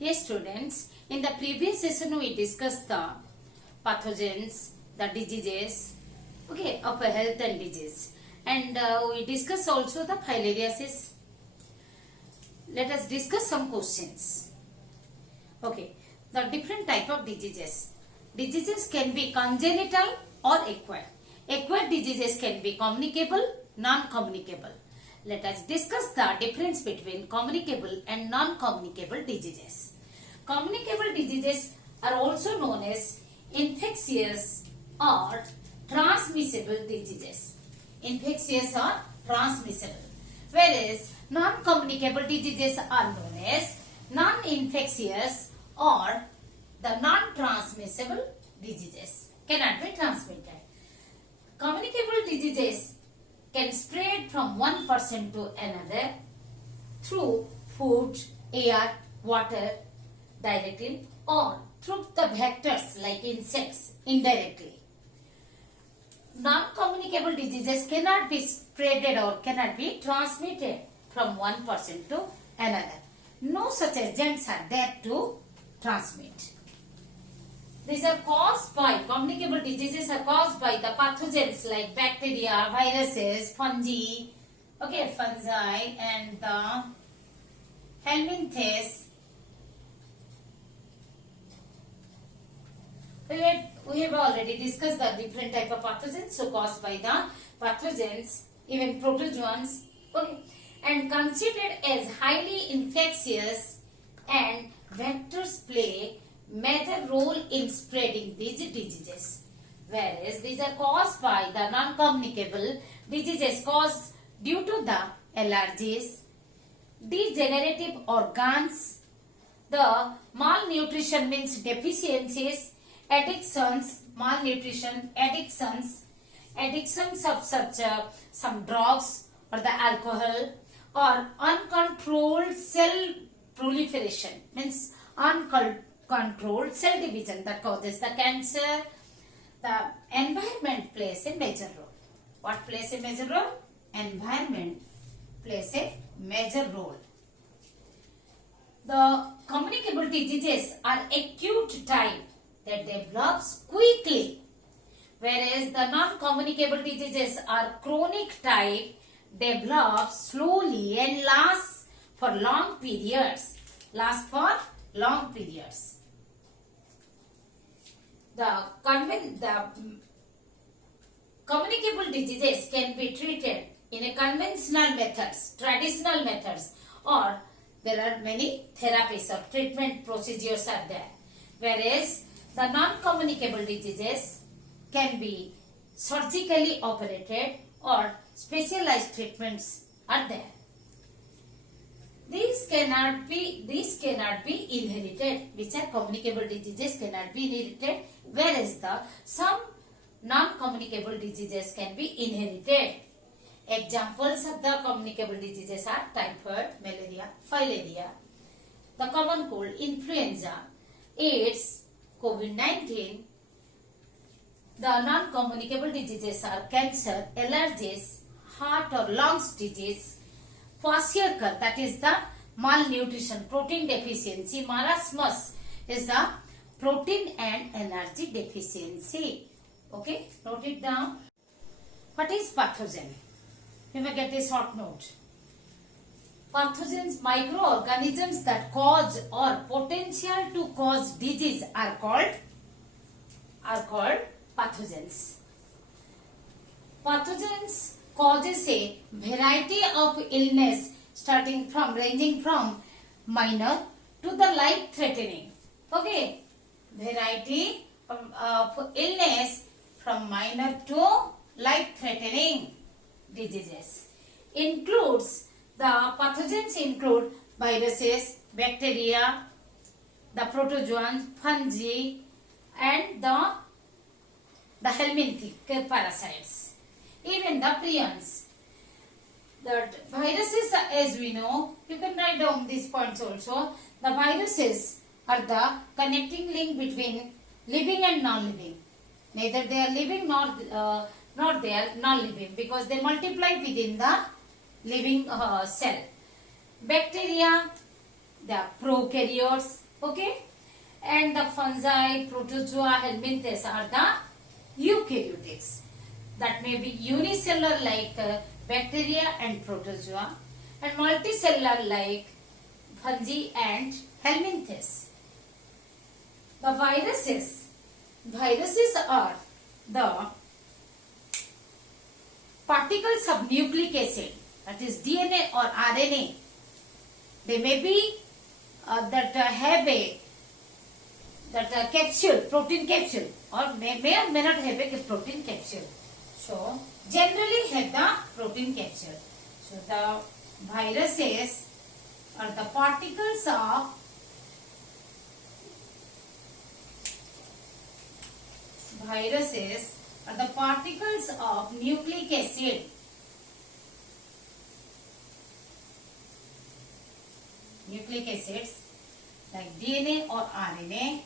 Yes, students, in the previous session we discussed the pathogens, the diseases, okay, of health and disease, and we discussed also the filariasis. Let us discuss some questions. Okay, the different type of diseases. Diseases can be congenital or acquired. Acquired diseases can be communicable, non-communicable. Let us discuss the difference between communicable and non-communicable diseases. Communicable diseases are also known as infectious or transmissible diseases. Infectious or transmissible. Whereas non-communicable diseases are known as non-infectious or the non-transmissible diseases. Cannot be transmitted. Communicable diseases can spread from one person to another through food, air, water directly or through the vectors like insects indirectly. Non-communicable diseases cannot be spreaded or cannot be transmitted from one person to another. No such agents are there to transmit. These are caused by, communicable diseases are caused by the pathogens like bacteria, viruses, fungi, okay, fungi and the helminthes. We have already discussed the different type of pathogens so caused by the pathogens, even protozoans, okay, and considered as highly infectious, and vectors play major role in spreading these diseases. Whereas these are caused by the non-communicable diseases caused due to the allergies, degenerative organs, the malnutrition means deficiencies, addictions, malnutrition, addictions of such some drugs or the alcohol, or uncontrolled cell proliferation means uncontrolled cell division that causes the cancer. The environment plays a major role. What plays a major role? Environment plays a major role. The communicable diseases are acute type that develops quickly, whereas the non-communicable diseases are chronic type, develop slowly and last for long periods. The communicable diseases can be treated in a conventional methods, traditional methods, or there are many therapies or treatment procedures are there. Whereas the non-communicable diseases can be surgically operated or specialized treatments are there. These cannot be inherited, which are communicable diseases cannot be inherited, whereas some non-communicable diseases can be inherited. Examples of the communicable diseases are typhoid, malaria, filaria, the common cold, influenza, AIDS, COVID-19. The non-communicable diseases are cancer, allergies, heart or lungs disease, kwashiorkor, that is the malnutrition, protein deficiency, marasmus is the protein and energy deficiency. Okay, note it down. What is pathogen? You may get a short note. Pathogens, microorganisms that cause or potential to cause disease are called pathogens. Pathogens causes a variety of illness ranging from minor to the life threatening. Okay, variety of illness from minor to life threatening diseases. The pathogens include viruses, bacteria, the protozoans, fungi, and the helminthic parasites, even the prions. The viruses, as we know, you can write down these points also. The viruses are the connecting link between living and non-living. Neither they are living nor they are non-living, because they multiply within the living cell. Bacteria, the prokaryotes, Okay, and the fungi, protozoa, helminthes are the eukaryotes. That may be unicellular like bacteria and protozoa, and multicellular like fungi and helminthes. The viruses are the particles of nucleic acid, that is DNA or RNA. They may be that have a capsule, protein capsule, or may or may not have a protein capsule. So generally have the protein capsule. So the viruses are the particles of nucleic acid. Nucleic acids like DNA or RNA.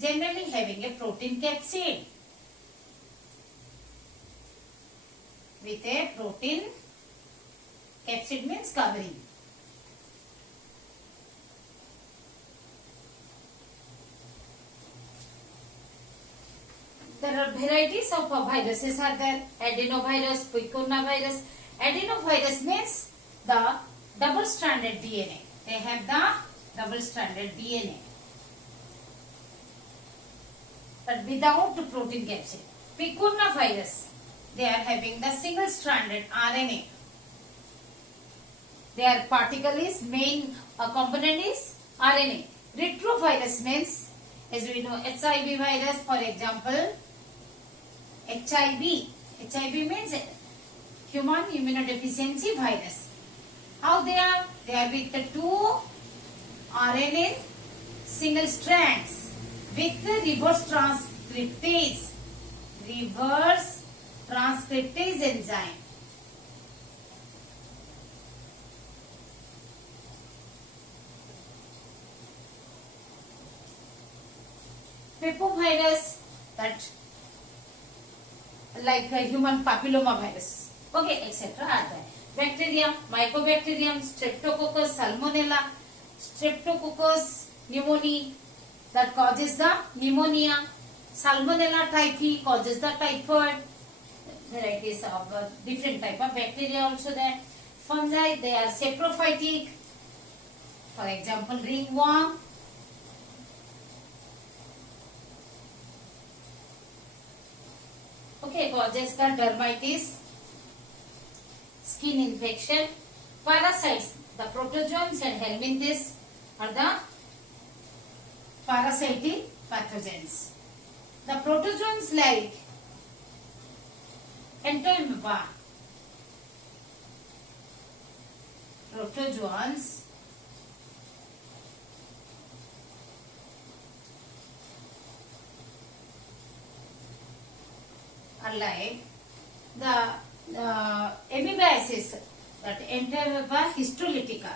Generally having a protein capsid. With a protein capsid means covering. There are varieties of viruses are there. Adenovirus, picornavirus. Adenovirus means the double-stranded DNA. They have the double-stranded DNA, but without the protein capsid. Picornavirus, they are having the single-stranded RNA. Their particle is main component is RNA. Retrovirus means, as we know, HIV virus, for example, HIV. HIV means human immunodeficiency virus. How they are? They are with the two RNA single strands with the reverse transcriptase enzyme. Papovirus, that like human papilloma virus, okay, etc. are there. Bacteria, Mycobacterium, Streptococcus, Salmonella, Streptococcus pneumoniae, that causes the pneumonia. Salmonella typhi causes the typhoid. Varieties of different type of bacteria also there. Fungi, they are saprophytic. For example, ringworm. Okay, causes the dermatitis, skin infection. Parasites, the protozoans and helminthes are the parasitic pathogens. The protozoans like Entamoeba. Protozoans are like the amoebiasis, that Entamoeba histolytica.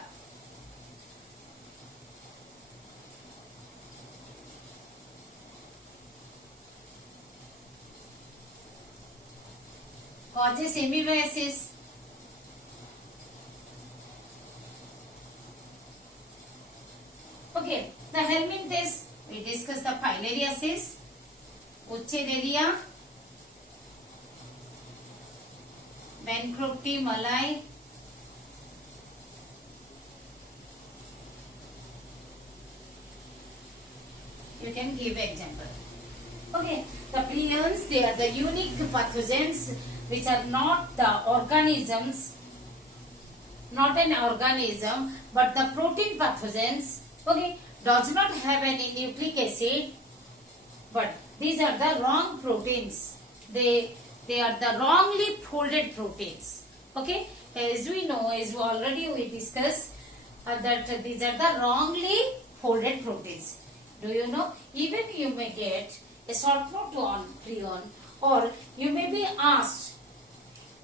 Causes amoebiasis. Okay, the helminthes, we discussed the filariasis, Ucheraria, Bancrofti, Malai, you can give example. Okay, the prions, they are the unique pathogens which are not the organisms, not an organism, but the protein pathogens. Okay, does not have any nucleic acid, but these are the wrong proteins. They are the wrongly folded proteins. Okay, as we know, as already we discussed, that these are the wrongly folded proteins. Do you know? Even you may get a short note on prion, or you may be asked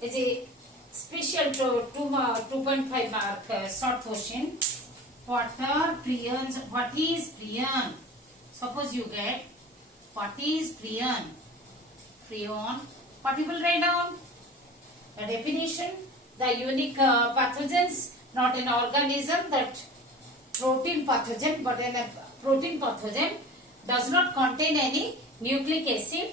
as a special 2.5 mark short question. What are prions? What is prion? Suppose you get what is prion? Prion. What you will write down? The definition, the unique pathogens not an organism, that protein pathogen, but a protein pathogen does not contain any nucleic acid.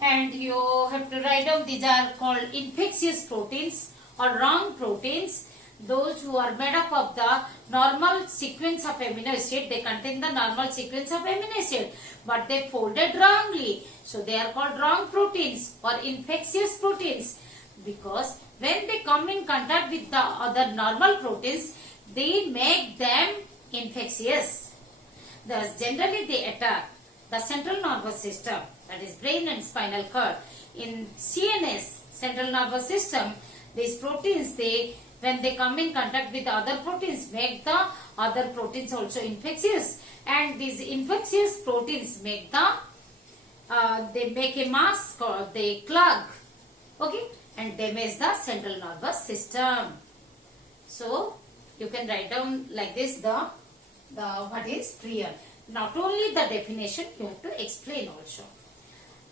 And you have to write down these are called infectious proteins or wrong proteins. Those who are made up of the normal sequence of amino acid, they contain the normal sequence of amino acid, but they folded wrongly. So they are called wrong proteins or infectious proteins, because when they come in contact with the other normal proteins, they make them infectious. Thus, generally they attack the central nervous system, that is brain and spinal cord. In CNS, central nervous system, these proteins, when they come in contact with other proteins, make the other proteins also infectious, and these infectious proteins make they make a mass called they clog, okay, and damage the central nervous system. So you can write down like this the what is prion. Not only the definition, you have to explain also.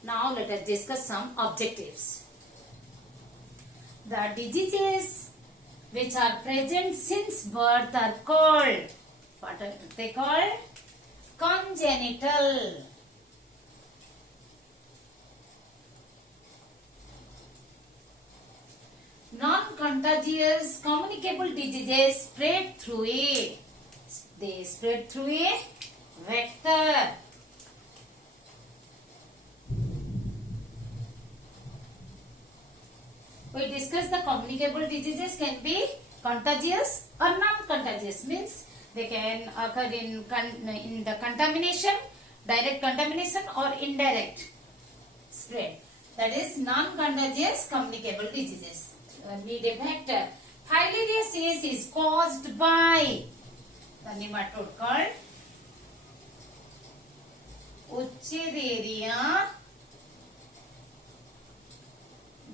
Now let us discuss some objectives. The diseases which are present since birth are called, what are they called? Congenital. Non-contagious communicable diseases spread through a, they spread through a vector. We discussed the communicable diseases can be contagious or non-contagious, means they can occur in the contamination, direct contamination or indirect spread. That is non-contagious communicable diseases. Need a vector. Filariasis is caused by the nematode called Ucheraria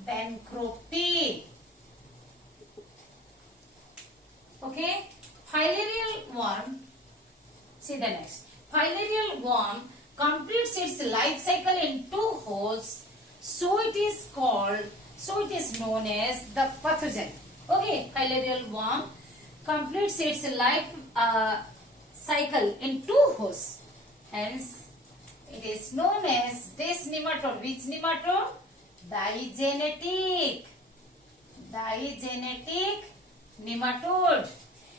bancrofti. Okay, filarial worm. See the next. Filarial worm completes its life cycle in 2 hosts, so it is known as the pathogen. Okay, filarial worm completes its life cycle in 2 hosts, hence it is known as this nematode. Which nematode? Digenetic nematode.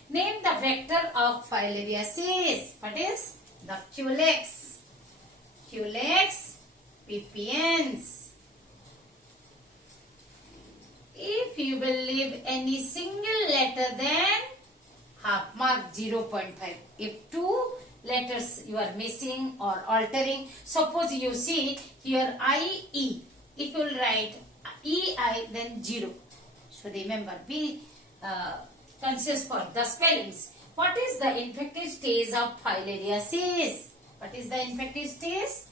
Name the vector of filariasis. What is? The Culex pipiens. If you will leave any single letter, then half mark 0.5. If 2 letters you are missing or altering, suppose you see here IE, if you will write EI, then 0. So remember, be conscious for the spellings. What is the infective stage of filariasis? What is the infective stage?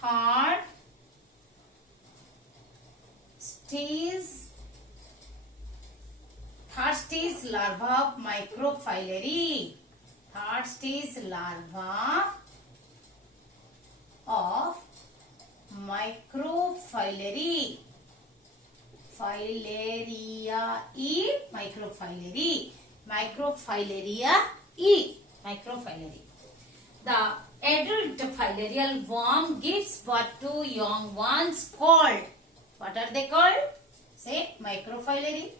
Third stage larva of microfilary. Third stage larva of microfilary. Filaria E, microfilary. Microfilaria E, microfilary. The adult filarial worm gives birth to young ones called, what are they called? Say microfilary.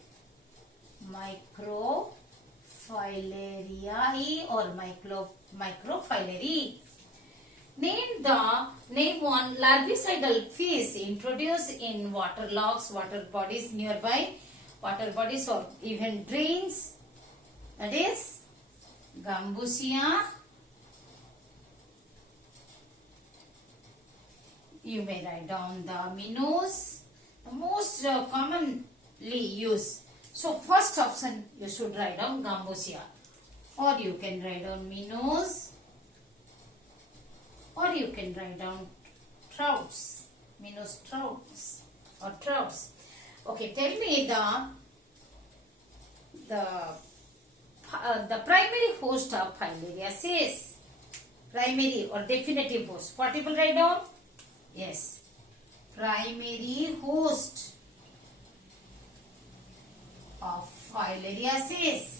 Microfilariae or microfilary. Name one larvicidal fish introduced in waterlogs, water bodies nearby, water bodies or even drains. That is Gambusia. You may write down the minnows, the most commonly used. So first option you should write down Gambusia, or you can write down minnows, or you can write down trouts, minnows, trouts or trouts. Okay, tell me the primary host of filariasis. Primary or definitive host. What you will write down? Yes, primary host of filariasis.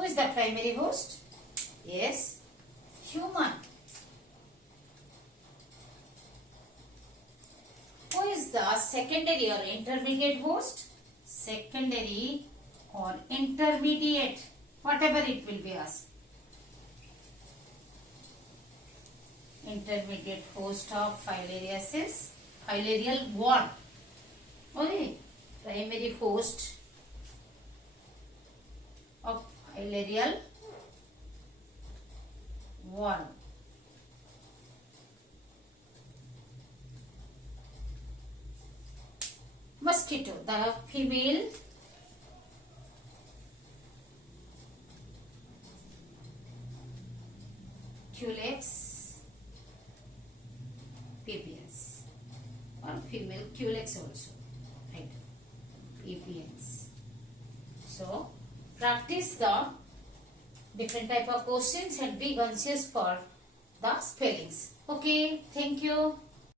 Who is the primary host? Yes, human. Who is the secondary or intermediate host? Secondary or intermediate, whatever it will be asked. Intermediate host of filariasis, filarial worm. Okay, primary host of filarial worm. Mosquito, the female Culex pipiens, or female Culex also, right? Pipiens. So practice the different type of questions and be conscious for the spellings. Okay, thank you.